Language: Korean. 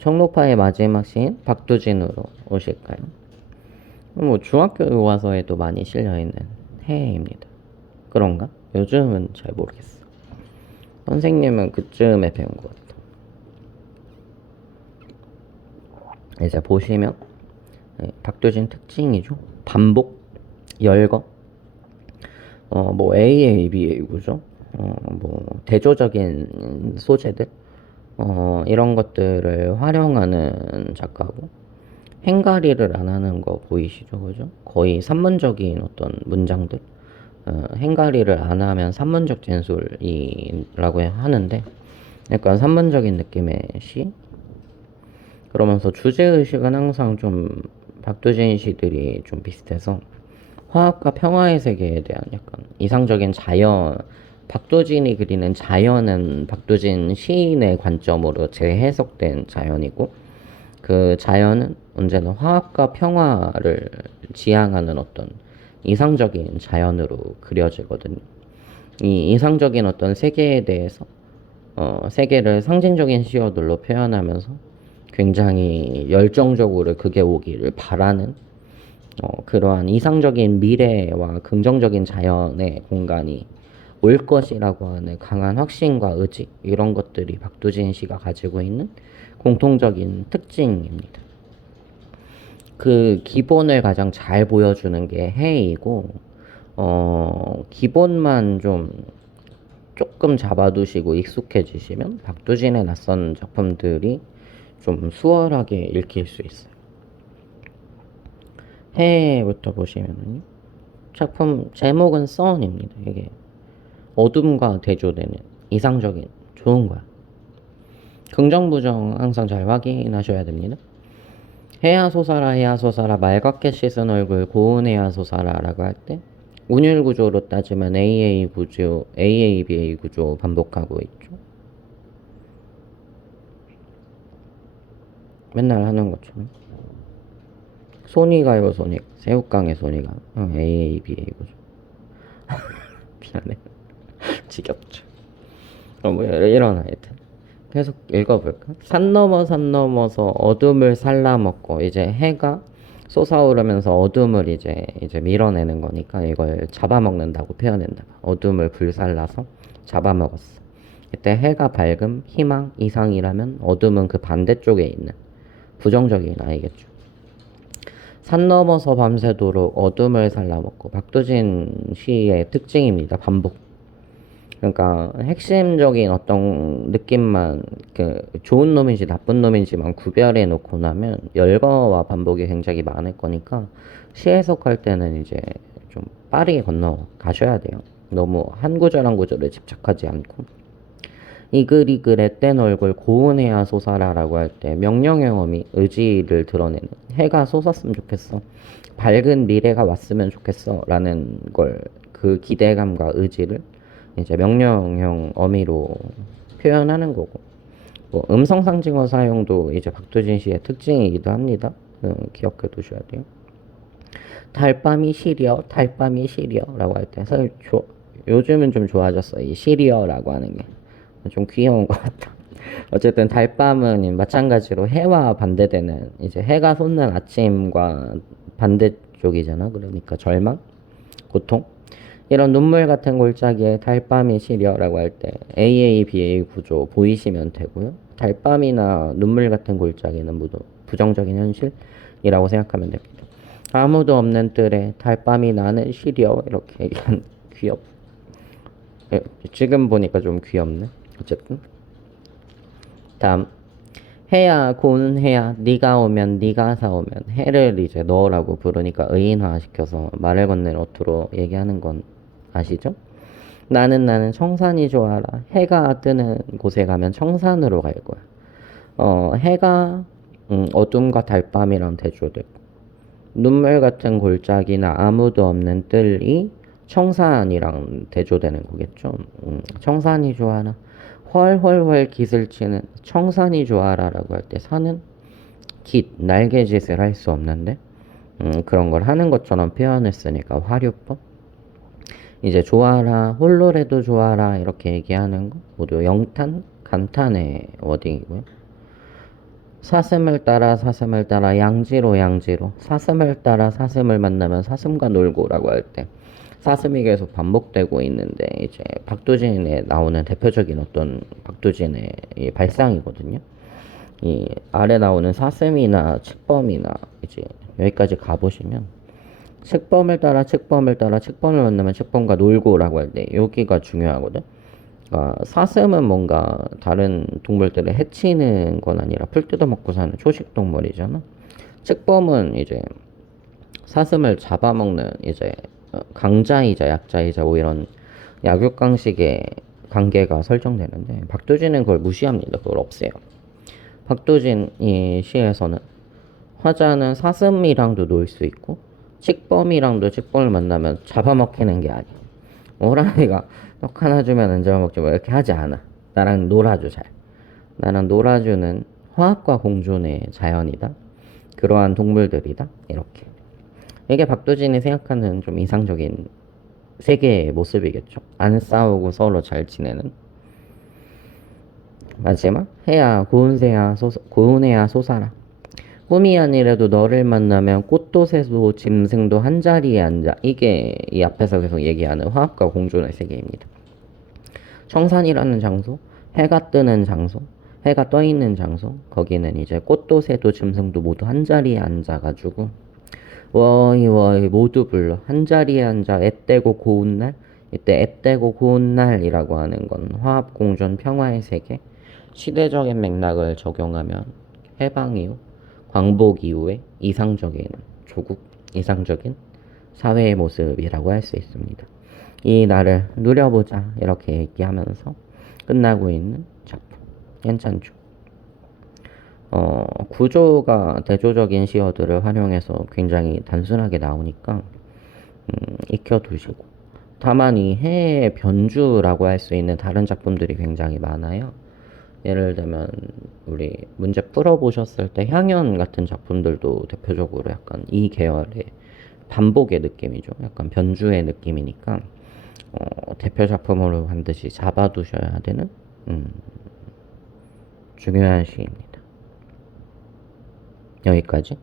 청록파의 마지막 시인 박두진으로 오실까요? 뭐 중학교 교과서에도 많이 실려있는 해입니다. 그런가? 요즘은 잘 모르겠어. 선생님은 그쯤에 배운 것 같아. 이제 보시면 박두진 특징이죠. 반복, 열거, 뭐 AA, BA구죠. 뭐 대조적인 소재들, 이런 것들을 활용하는 작가고, 행가리를 안 하는 거 보이시죠, 그죠? 거의 산문적인 어떤 문장들, 행가리를 안 하면 산문적 진술이라고 하는데, 약간 산문적인 느낌의 시. 그러면서 주제 의식은 항상 좀 박두진 시들이 좀 비슷해서 화합과 평화의 세계에 대한 약간 이상적인 자연, 박도진이 그리는 자연은 박도진 시인의 관점으로 재해석된 자연이고, 그 자연은 언제나 화합과 평화를 지향하는 어떤 이상적인 자연으로 그려지거든요. 이 이상적인 어떤 세계에 대해서 세계를 상징적인 시어들로 표현하면서 굉장히 열정적으로 그게 오기를 바라는 그러한 이상적인 미래와 긍정적인 자연의 공간이 올 것이라고 하는 강한 확신과 의지, 이런 것들이 박두진 씨가 가지고 있는 공통적인 특징입니다. 그 기본을 가장 잘 보여주는 게 해이고, 기본만 좀 조금 잡아두시고 익숙해지시면 박두진의 낯선 작품들이 좀 수월하게 읽힐 수 있어요. 해부터 보시면은 작품 제목은 썬입니다. 이게 어둠과 대조되는 이상적인 좋은 거야. 긍정 부정 항상 잘 확인하셔야 됩니다. 해야 솟아라 해야 솟아라 맑게 씻은 얼굴 고운 해야 솟아라라고 할 때 운율 구조로 따지면 AA 구조, AABA 구조 반복하고 있죠. 맨날 하는 것처럼. 손이가요 손이 새우깡의 손이가 AABA 구조. 미안해. 지겹죠. 뭐 이런 하여튼 계속 읽어볼까? 산 넘어 산 넘어서 어둠을 살라먹고, 이제 해가 솟아오르면서 어둠을 이제 밀어내는 거니까 이걸 잡아먹는다고 표현한다. 어둠을 불살라서 잡아먹었어. 이때 해가 밝음, 희망, 이상이라면 어둠은 그 반대쪽에 있는 부정적인 아이겠죠. 산 넘어서 밤새도록 어둠을 살라먹고, 박두진 시의 특징입니다. 반복. 그러니까 핵심적인 어떤 느낌만 그 좋은 놈인지 나쁜 놈인지만 구별해 놓고 나면 열거와 반복이 굉장히 많을 거니까 시 해석할 때는 이제 좀 빠르게 건너 가셔야 돼요. 너무 한 구절 한 구절에 집착하지 않고. 이글이글 앳된 얼굴 고운해야 솟아라라고 할 때 명령형 어미, 의지를 드러내는, 해가 솟았으면 좋겠어, 밝은 미래가 왔으면 좋겠어 라는 걸, 그 기대감과 의지를 이제 명령형 어미로 표현하는 거고, 뭐 음성 상징어 사용도 이제 박두진 씨의 특징이기도 합니다. 기억해 두셔야 돼요. 달밤이 시려, 달밤이 시려라고 할 때 사실 요즘은 좀 좋아졌어. 이 시리어라고 하는 게 좀 귀여운 것 같다. 어쨌든 달밤은 마찬가지로 해와 반대되는, 이제 해가 솟는 아침과 반대쪽이잖아. 그러니까 절망, 고통, 이런 눈물 같은 골짜기에 달밤이 시려라고 할 때 AABA 구조 보이시면 되고요. 달밤이나 눈물 같은 골짜기는 모두 부정적인 현실이라고 생각하면 됩니다. 아무도 없는 뜰에 달밤이 나는 시려, 이렇게 얘기한 귀엽. 지금 보니까 좀 귀엽네. 어쨌든 다음, 해야 고운 해야 네가 오면 네가 사오면, 해를 이제 너라고 부르니까 의인화 시켜서 말을 건넨 어투로 얘기하는 건 아시죠? 나는 청산이 좋아라. 해가 뜨는 곳에 가면 청산으로 갈 거야. 해가 어둠과 달밤이랑 대조되고, 눈물 같은 골짜기나 아무도 없는 뜰이 청산이랑 대조되는 거겠죠. 청산이 좋아라. 훨훨훨 깃을 치는 청산이 좋아라라고 할 때 산은 깃, 날개짓을 할 수 없는데 그런 걸 하는 것처럼 표현했으니까 화류법. 이제 좋아라, 홀로라도 좋아라 이렇게 얘기하는 거 모두 영탄, 감탄의 워딩이고요. 사슴을 따라 사슴을 따라 양지로 양지로 사슴을 따라 사슴을 만나면 사슴과 놀고라고 할 때 사슴이 계속 반복되고 있는데 이제 박두진에 나오는 대표적인 어떤 박두진의 이 발상이거든요. 이 아래 나오는 사슴이나 칡범이나 이제 여기까지 가보시면 칡범을 따라 칡범을 만나면 칡범과 놀고라고 할 때 여기가 중요하거든. 그러니까 사슴은 뭔가 다른 동물들을 해치는 건 아니라 풀 뜯어먹고 사는 초식 동물이잖아. 칡범은 이제 사슴을 잡아먹는 이제 강자이자 약자이자 뭐 이런 약육강식의 관계가 설정되는데 박두진은 그걸 무시합니다. 그걸 없애요. 박두진이 시에서는 화자는 사슴이랑도 놀 수 있고 칡범이랑도 칡범을 만나면 잡아먹히는 게 아니야. 호랑이가 떡 하나 주면 안 잡아먹지 뭐 이렇게 하지 않아. 나랑 놀아줘 잘. 나랑 놀아주는 화학과 공존의 자연이다. 그러한 동물들이다. 이렇게. 이게 박두진이 생각하는 좀 이상적인 세계의 모습이겠죠. 안 싸우고 서로 잘 지내는. 마지막 해야 고운새야 고운해야 솟아라. 꿈이 아니라도 너를 만나면 꽃도 새도 짐승도 한자리에 앉아. 이게 이 앞에서 계속 얘기하는 화합과 공존의 세계입니다. 청산이라는 장소, 해가 뜨는 장소, 해가 떠 있는 장소, 거기는 이제 꽃도 새도 짐승도 모두 한자리에 앉아가지고 워이 워이 모두 불러. 한자리에 앉아 앳되고 고운 날. 이때 앳되고 고운 날이라고 하는 건 화합 공존 평화의 세계. 시대적인 맥락을 적용하면 해방 이후, 광복 이후의 이상적인 조국, 이상적인 사회의 모습이라고 할 수 있습니다. 이 날을 누려보자 이렇게 얘기하면서 끝나고 있는 작품. 괜찮죠? 구조가 대조적인 시어들을 활용해서 굉장히 단순하게 나오니까 익혀두시고 다만 이 해의 변주라고 할 수 있는 다른 작품들이 굉장히 많아요. 예를 들면 우리 문제 풀어보셨을 때 향연 같은 작품들도 대표적으로 약간 이 계열의 반복의 느낌이죠. 약간 변주의 느낌이니까 대표 작품으로 반드시 잡아두셔야 되는 중요한 시입니다. 여기까지.